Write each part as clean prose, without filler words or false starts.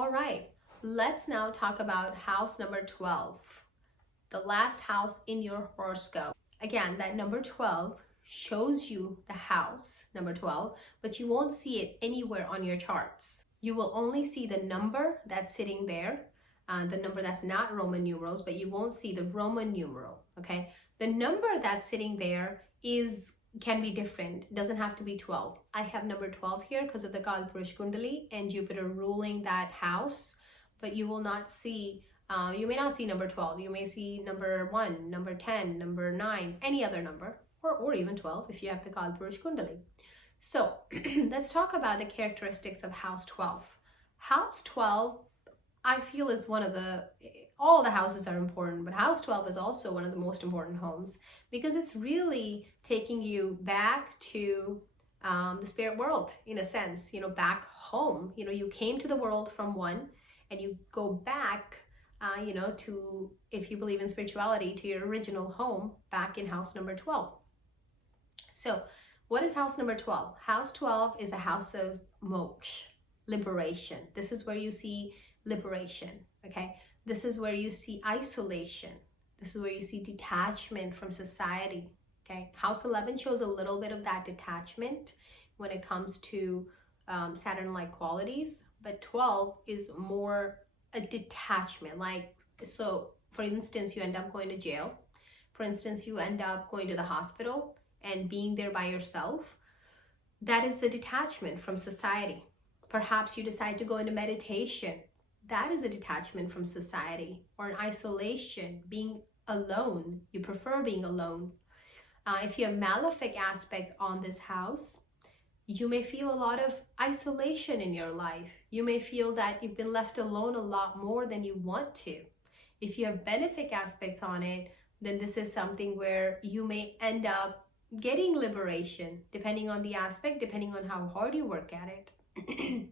All right, let's now talk about house number 12, the last house in your horoscope. Again, that number 12 shows you the house number 12, but you won't see it anywhere on your charts. You will only see the number that's sitting there, the number that's not Roman numerals, but you won't see the Roman numeral, okay? The number that's sitting there can be different. It doesn't have to be 12. I have number 12 here because of the Kalpurush Kundali and Jupiter ruling that house, but you will not see, you may not see number 12. You may see number 1, number 10, number 9, any other number, or even 12 if you have the Kalpurush Kundali. So let's talk about the characteristics of house 12. House 12, I feel, is all the houses are important, but house 12 is also one of the most important homes because it's really taking you back to the spirit world, in a sense, back home. You came to the world from 1 and you go back, to, if you believe in spirituality, to your original home back in house number 12. So what is house number 12? House 12 is a house of moksha, liberation. This is where you see liberation, okay? This is where you see isolation. This is where you see detachment from society, okay? House 11 shows a little bit of that detachment when it comes to Saturn-like qualities, but 12 is more a detachment. So for instance, you end up going to jail. For instance, you end up going to the hospital and being there by yourself. That is the detachment from society. Perhaps you decide to go into meditation. That is a detachment from society, or an isolation, being alone. You prefer being alone. If you have malefic aspects on this house, you may feel a lot of isolation in your life. You may feel that you've been left alone a lot more than you want to. If you have benefic aspects on it, then this is something where you may end up getting liberation, depending on the aspect, depending on how hard you work at it.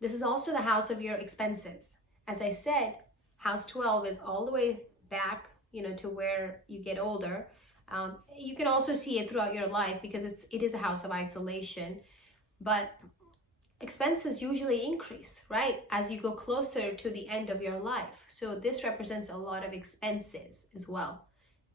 This is also the house of your expenses. As I said, house 12 is all the way back, to where you get older. You can also see it throughout your life because it is a house of isolation, but expenses usually increase, right? As you go closer to the end of your life. So this represents a lot of expenses as well.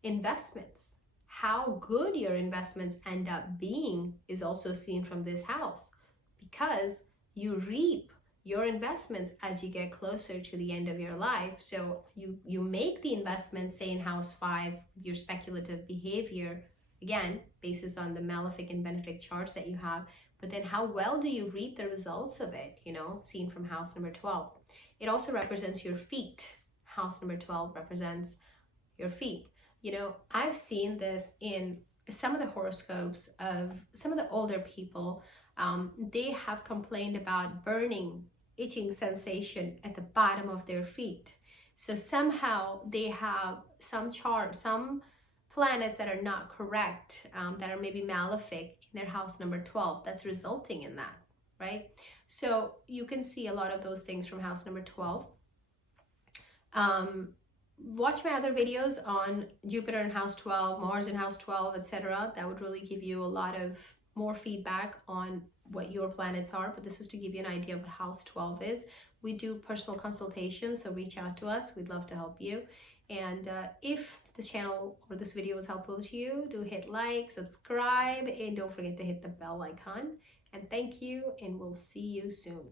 Investments. How good your investments end up being is also seen from this house, because you reap your investments as you get closer to the end of your life. So you make the investments, say in house 5, your speculative behavior, again, basis on the malefic and benefic charts that you have, but then how well do you reap the results of it, seen from house number 12. It also represents your feet. House number 12 represents your feet. I've seen this in some of the horoscopes of some of the older people. They have complained about burning, itching sensation at the bottom of their feet. So somehow they have some planets that are not correct, that are maybe malefic in their house number 12. That's resulting in that, right? So you can see a lot of those things from house number 12. Watch my other videos on Jupiter in house 12, Mars in house 12, etc. That would really give you a lot of more feedback on what your planets are, but this is to give you an idea of what house 12 is. We do personal consultations, so reach out to us. We'd love to help you. And if this channel or this video was helpful to you, do hit like, subscribe, and don't forget to hit the bell icon. And thank you, and we'll see you soon.